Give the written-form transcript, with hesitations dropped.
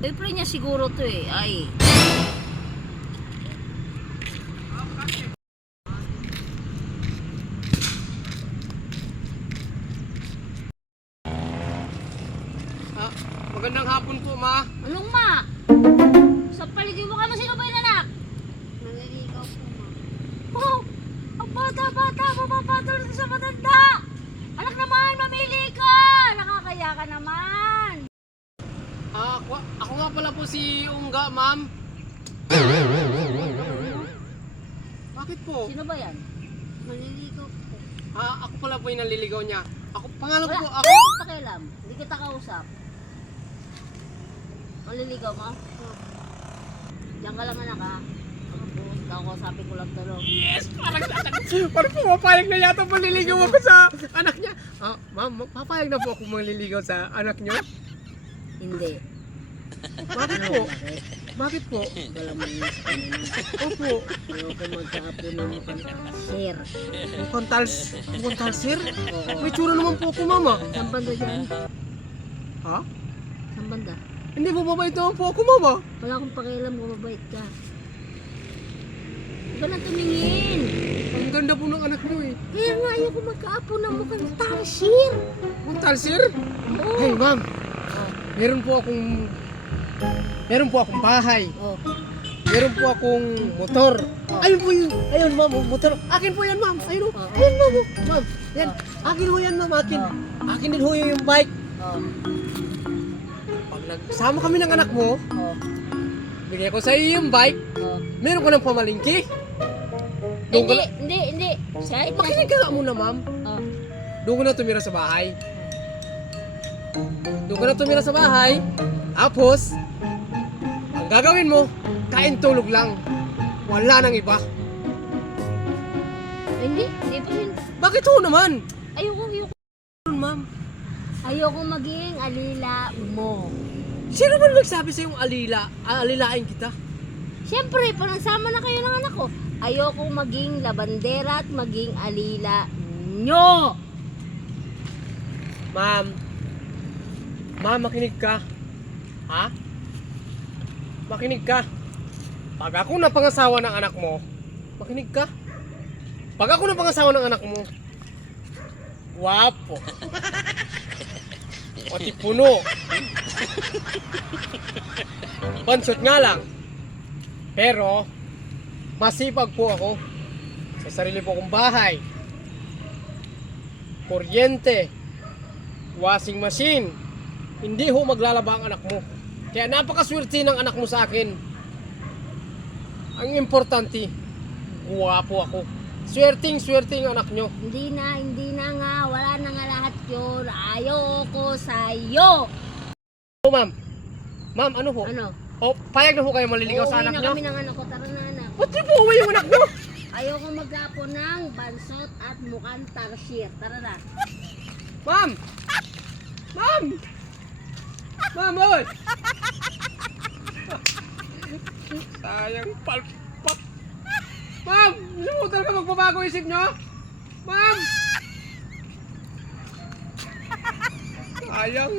Boyfriend niya siguro to eh. Ay. Magandang hapon po, ma. Anong ma? Sa paligid mo ka mo, sino ba yung anak? Naliligaw po, ma. Oh, ang bata-bata, mapapatol sa matanda. Anak naman, mamili ka. Nakakaya ka naman. Ako nga pala po si Ungga, ma'am. Bakit po? Sino ba yan? Naliligaw po. Ako pala po yung naliligaw niya. Pangalan ko po, Wala. ako. Pakialam. Hindi kita kausap. Maliligaw mo? Diyan ka lang anak ha. Kakausapin ko lang tulog. Yes! Parang pumapayag na yata maliligaw ako sa anak niya. Ma'am, papayag na po ako maliligaw sa anak niyo? Hindi. Bakit po? Bakit po? Wala mo yun sa kanina. Opo. Ayoko magkaapo ng sir. Mukhang talsir? Oo. May tsura naman po ako, mama. Saan banda dyan? Ha? Saan banda? Hindi po mabait naman po ako, mama. Wala akong pakialam kung mabait ka. Huwag ka na tumingin. Ang ganda po ng anak niyo eh. Kaya nga ayoko magkaapo ng mukhang talsir. Mukhang talsir? Oo. Hey, ma'am. Meron po akong bahay. Oh. Meron po akong motor. Oh. Ayun po yun. Ayun, ma'am. Motor. Akin po yan, ma'am. Ayun, Oh. ayun, ma'am. Ma'am. Yan. Akin ho yan, ma'am. Akin. Oh. Akin din ho yung bike. Oh. Pag nagsama kami ng anak mo, Oh. bigay ko sa iyo yung bike. Oh. Meron ko ng pamalingki. Doon ko Hindi. Siya ito. Makinig ka nga muna, ma'am. Oh. Doon ko na tumira sa bahay. Doon ka na tumira sa bahay. Tapos, ang gagawin mo, kain tulog lang. Wala nang iba. Hindi pa rin. Bakit ho naman? Ayoko. Ma'am, Ayoko maging alila mo. sino ba nagsabi sa yung alilain kita? Siyempre, panagsama na kayo ng anak ko. Ayoko maging labandera at maging alila nyo. Ma'am, makinig ka. Ha? Makinig ka. Pag ako napangasawa ng anak mo, makinig ka. Pag ako napangasawa ng anak mo, guwapo. Pati puno. Pansot nga lang. Pero, masipag po ako sa sarili po kong bahay. Kuryente. Washing machine. Hindi ho maglalaba ang anak mo. Kaya napakaswerte ng anak mo sa akin. Ang importante, guwapo ako. Swerting ang anak nyo. Hindi na nga. Wala na nga lahat yun. Ayoko sa'yo. O ma'am, ano ho? Ano? O, payag na ho kayo maliligaw sa anak Uuwi na nyo? kami ng anak ko. Tara na anak. Ba't di po uwi yung anak nyo? Ayoko magkapo ng bansot at mukhang tarsier. Tara na. Ma'am! Oy! Sayang palpak. Ma'am! Hindi mo talaga magbabago isip nyo? Ma'am! Sayang.